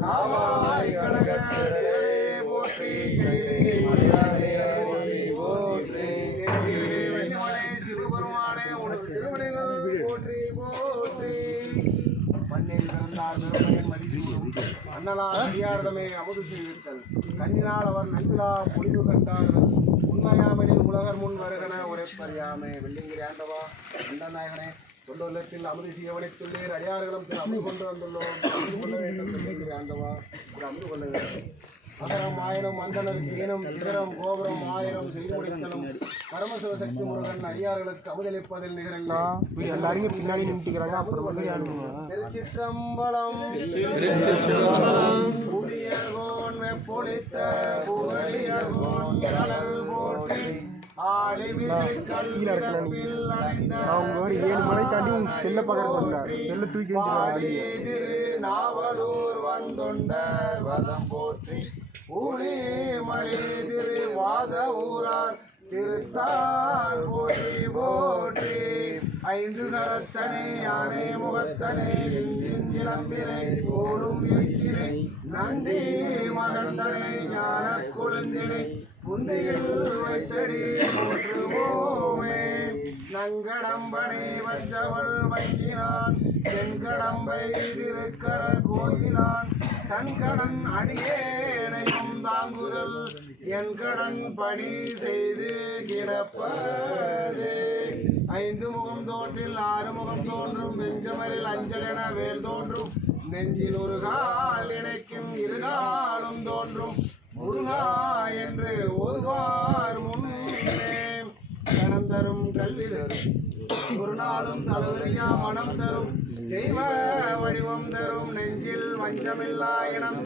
காவாய் கனகத்திலே அமுது செய்வித்தல் கண்ணினால் அவர் நன்விழா பொழிவு கண்டார் உண்மையாமெனில் உலகர் முன் வருகன உரைப்பறியாமே. வெள்ளிங்கிரி ஆண்டவா அண்டநாயகனே தொண்டுள்ளத்தில் அமுது செய்ய வலித்துள்ளீர் அடியார்களும் திரு அமுது கொண்டு வந்துள்ளோம். அமுது கொள்ள வேண்டும் ஆண்டவா திரு அமுது கொள்ள வேண்டும். மகரம் ஆயிரம் மந்தனர் சீனம் சிகரம் கோபுரம் ஆயிரம் செய்து முடித்தலும் பரமசிவ சக்தி முருகன் அடியார்களுக்கு அமுதளிப்பதில் நிகரில்லை. எல்லாரும் பின்னாடி நின்றுக்கிறாங்க அப்புறம் திருச்சிற்றம்பலம். புதியகோன் வெப்பொழித்த புகழியகோன் விசை கல்விரப்பில் அணைந்த அவங்க ஒரு ஏழு மணி தாண்டி உங்க செல்ல பார்க்க வந்தார் செல்ல தூக்கி திரு நாவலூர் வந்தொண்டர் வதம் போற்றி. ஊழி மணி திரு வாத ஊரார் திருத்தால் போற்றி போற்றி. ஐந்து கரத்தனே யானை முகத்தனே இந்தின் இளம்பிரை எச்சினை நந்தி மகந்தனை ஞான குழந்தினை முந்தையில் வைத்தடி போற்றுவோமே. நங்கடம்பனை வச்சவள் வைக்கினான் என் கடம்பை திருக்கர கோயிலான். தன் கடன் அடியேனையும் தாங்குதல் என் கடன் பணி செய்து கிடப்பதே. ஐந்து முகம் தோற்றில் ஆறு முகம் தோன்றும். நெஞ்சமரில் அஞ்சல் என வேல் தோன்றும். நெஞ்சில் ஒரு கால் இணைக்கும் இருகாலும் தோன்றும். முருகா என்று ஒருவார் முன்னே. கணம் தரும் கல்வி தரும் ஒரு நாளும் தலைவரியா மனம் தரும். தெய்வ வடிவம் தரும். நெஞ்சில் வஞ்சமில்லா இனம்